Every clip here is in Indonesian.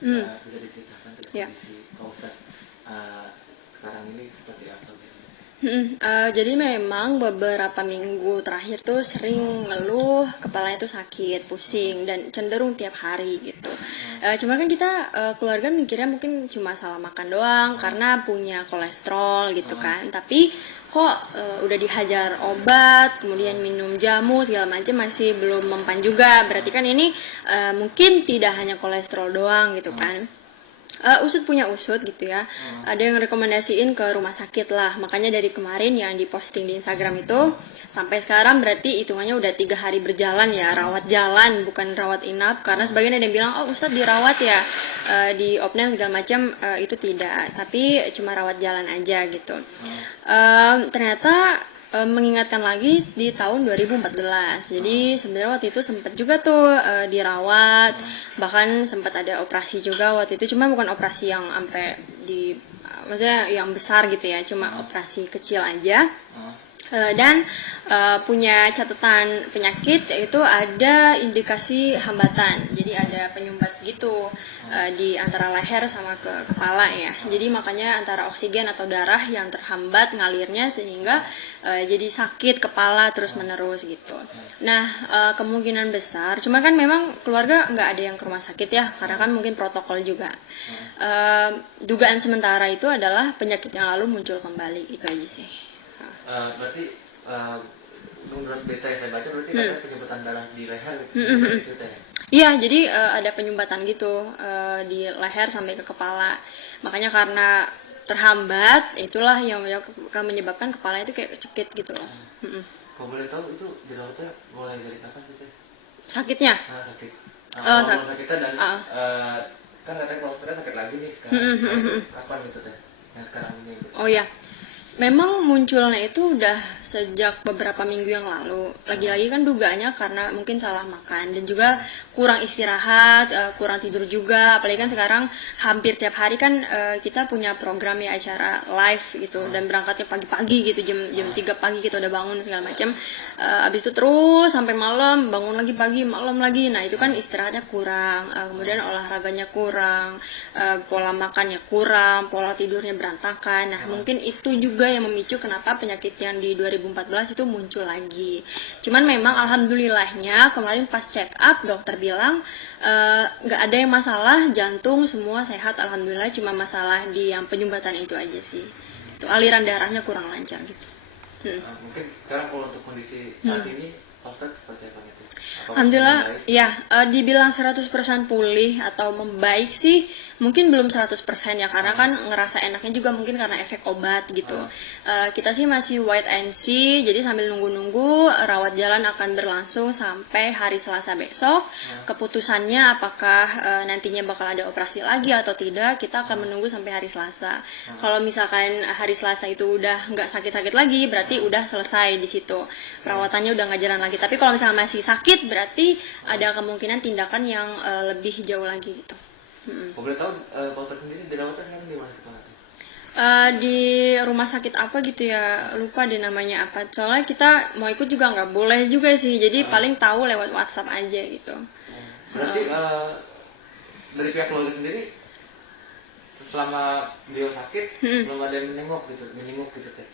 Bisa diceritakan ke Ya. kondisi Pak Ustadz sekarang ini seperti apa gitu? Jadi memang beberapa minggu terakhir tuh sering ngeluh, kepalanya tuh sakit, pusing, dan cenderung tiap hari gitu. Cuma kan kita keluarga mikirnya mungkin cuma salah makan doang karena punya kolesterol gitu kan. Tapi kok udah dihajar obat, kemudian minum jamu segala macam masih belum mempan juga. Berarti kan ini mungkin tidak hanya kolesterol doang gitu kan. Usut punya usut gitu ya. Ada yang rekomendasiin ke rumah sakit lah. Makanya dari kemarin yang diposting di Instagram itu sampai sekarang berarti hitungannya udah 3 hari berjalan ya, rawat jalan bukan rawat inap. Karena sebagian ada yang bilang, oh Ustadz dirawat ya, di opname segala macam. Itu tidak, tapi cuma rawat jalan aja gitu. Ternyata mengingatkan lagi di tahun 2014. Jadi sebenarnya waktu itu sempat juga tuh dirawat, bahkan sempat ada operasi juga waktu itu. Cuma bukan operasi yang sampai di maksudnya yang besar gitu ya, cuma operasi kecil aja. Dan punya catatan penyakit yaitu ada indikasi hambatan, jadi ada penyumbat gitu di antara leher sama ke kepala ya. Jadi makanya antara oksigen atau darah yang terhambat ngalirnya sehingga jadi sakit kepala terus menerus gitu. Nah kemungkinan besar, cuma kan memang keluarga nggak ada yang ke rumah sakit ya karena kan mungkin protokol juga. Dugaan sementara itu adalah penyakit yang lalu muncul kembali, itu aja sih. Berarti menurut berita yang saya baca berarti ada penyumbatan darah di leher gitu teh. Iya, jadi ada penyumbatan gitu di leher sampai ke kepala. Makanya karena terhambat, itulah yang akan menyebabkan kepala itu kayak cekit gitu loh. Kalau boleh tahu itu dirawatnya mulai dari kapan sih teh? Sakitnya? Sakit. Sakit. Sakitnya dan kan katanya kalau sekarang sakit lagi nih sekarang. Kapan gitu teh? Yang sekarang ini gitu. Oh ya, memang munculnya itu udah sejak beberapa minggu yang lalu. Lagi-lagi kan dugaannya karena mungkin salah makan dan juga kurang istirahat, kurang tidur juga. Apalagi kan sekarang hampir tiap hari kan kita punya program ya acara live gitu dan berangkatnya pagi-pagi gitu jam 3 pagi kita udah bangun segala macam. Abis itu terus sampai malam, bangun lagi pagi, malam lagi. Nah, itu kan istirahatnya kurang, kemudian olahraganya kurang, pola makannya kurang, pola tidurnya berantakan. Nah, mungkin itu juga yang memicu kenapa penyakit yang di 2014 itu muncul lagi. Cuman memang alhamdulillahnya kemarin pas check up dokter bilang nggak ada yang masalah, jantung semua sehat alhamdulillah, cuma masalah di yang penyumbatan itu aja sih. Itu aliran darahnya kurang lancar gitu. Mungkin sekarang kalau untuk kondisi saat ini Pak Ustadz seperti apa gitu? Alhamdulillah, ya dibilang 100% pulih atau membaik sih mungkin belum 100% ya karena kan ngerasa enaknya juga mungkin karena efek obat gitu. Kita sih masih wait and see, jadi sambil nunggu-nunggu rawat jalan akan berlangsung sampai hari Selasa besok. Keputusannya apakah nantinya bakal ada operasi lagi atau tidak, kita akan menunggu sampai hari Selasa. Kalau misalkan hari Selasa itu udah nggak sakit-sakit lagi, berarti udah selesai di situ. Perawatannya udah nggak jalan lagi. Tapi kalau misalnya masih sakit, berarti ada kemungkinan tindakan yang lebih jauh lagi gitu. Kalau boleh tahu Pak Ustadz sendiri dirawatnya sekarang di mana Pak? Di rumah sakit apa gitu ya, lupa deh namanya apa. Soalnya kita mau ikut juga nggak boleh juga sih, jadi paling tahu lewat WhatsApp aja gitu. Berarti dari pihak keluarga sendiri selama beliau sakit belum ada yang menjenguk gitu teh?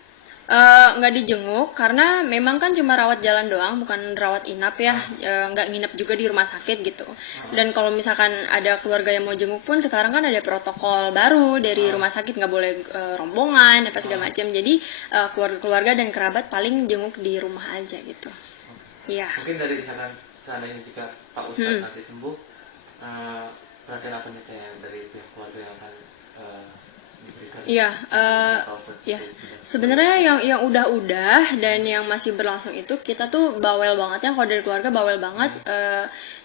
Nggak dijenguk karena memang kan cuma rawat jalan doang, bukan rawat inap ya. Nggak nginep juga di rumah sakit gitu. Dan kalau misalkan ada keluarga yang mau jenguk pun sekarang kan ada protokol baru dari rumah sakit, nggak boleh rombongan apa segala macam. Jadi keluarga dan kerabat paling jenguk di rumah aja gitu. Iya. Mungkin dari sana seandainya jika Pak Ustadz nanti sembuh, perhatian apa nih teh dari pihak keluarga yang akan diberikan? Iya, Pak Ustadz ya. itu sudah. Sebenarnya yang udah-udah dan yang masih berlangsung itu kita tuh bawel banget ya, kalau dari keluarga bawel banget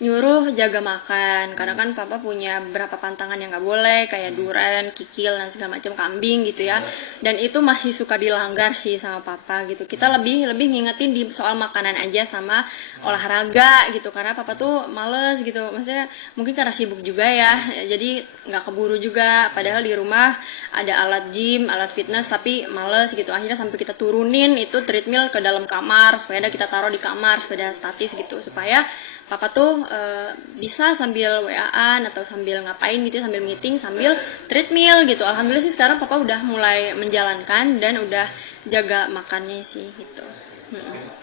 nyuruh jaga makan karena kan papa punya beberapa pantangan yang nggak boleh kayak duren, kikil dan segala macam, kambing gitu ya, dan itu masih suka dilanggar sih sama papa gitu. Kita lebih ngingetin di soal makanan aja sama olahraga gitu karena papa tuh males gitu, maksudnya mungkin karena sibuk juga ya, jadi nggak keburu juga, padahal di rumah ada alat gym, alat fitness tapi males gitu. Akhirnya sampai kita turunin itu treadmill ke dalam kamar, sepeda kita taruh di kamar, sepeda statis gitu supaya papa tuh bisa sambil WA-an atau sambil ngapain gitu, sambil meeting, sambil treadmill gitu. Alhamdulillah sih sekarang papa udah mulai menjalankan dan udah jaga makannya sih gitu.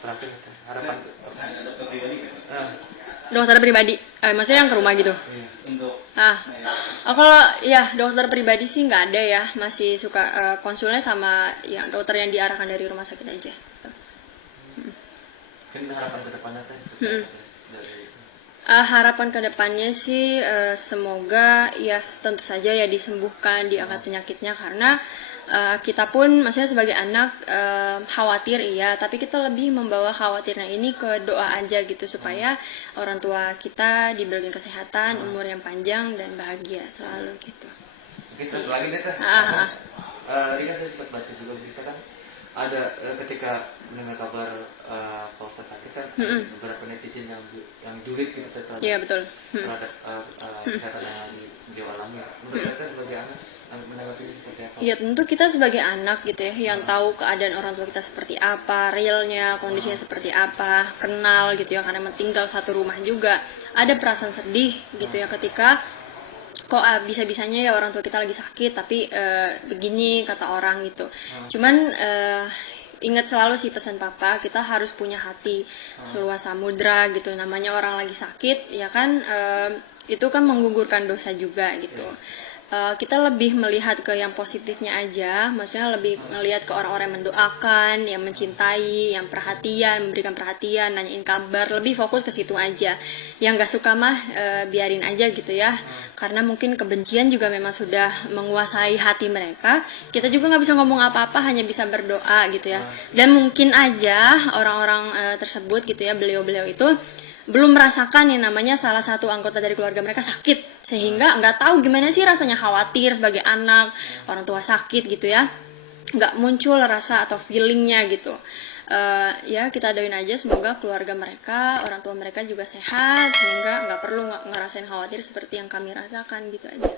Terakhir harapan Dokter pribadi, maksudnya yang ke rumah gitu. Kalau ya dokter pribadi sih nggak ada ya, masih suka konsulnya sama yang dokter yang diarahkan dari rumah sakit aja. Mungkin harapan ke depannya teh dari Harapan kedepannya sih semoga ya tentu saja ya disembuhkan, diangkat penyakitnya, karena kita pun maksudnya sebagai anak khawatir iya, tapi kita lebih membawa khawatirnya ini ke doa aja gitu, supaya orang tua kita diberikan kesehatan, umur yang panjang dan bahagia selalu gitu. mungkin satu lagi deh teh. Tadi kan saya sempat baca juga berita kan ada ketika mendengar kabar Pak Ustadz sakit kan ada beberapa netizen yang julid gitu terhadap Iya betul. terhadap kesehatan yang lagi beliau alami. Menurut kita sebagai anak menanggapi ini seperti apa? Ya tentu kita sebagai anak gitu ya, yang tahu keadaan orang tua kita seperti apa, realnya, kondisinya seperti apa, kenal gitu ya, karena tinggal satu rumah juga. Ada perasaan sedih gitu ya ketika kok bisa-bisanya ya orang tua kita lagi sakit tapi begini kata orang gitu. Cuman ingat selalu sih pesan papa, kita harus punya hati seluas samudra gitu. Namanya orang lagi sakit ya kan, itu kan menggugurkan dosa juga gitu. Kita lebih melihat ke yang positifnya aja, maksudnya lebih melihat ke orang-orang yang mendoakan, yang mencintai, yang perhatian, memberikan perhatian, nanyain kabar, lebih fokus ke situ aja. Yang gak suka mah biarin aja gitu ya, karena mungkin kebencian juga memang sudah menguasai hati mereka. Kita juga nggak bisa ngomong apa-apa, hanya bisa berdoa gitu ya. Dan mungkin aja orang-orang tersebut gitu ya, beliau-beliau itu belum merasakan yang namanya salah satu anggota dari keluarga mereka sakit, sehingga nggak tahu gimana sih rasanya khawatir sebagai anak orang tua sakit gitu ya, nggak muncul rasa atau feelingnya gitu. Ya kita doain aja semoga keluarga mereka, orang tua mereka juga sehat, sehingga nggak perlu ngerasain khawatir seperti yang kami rasakan gitu aja.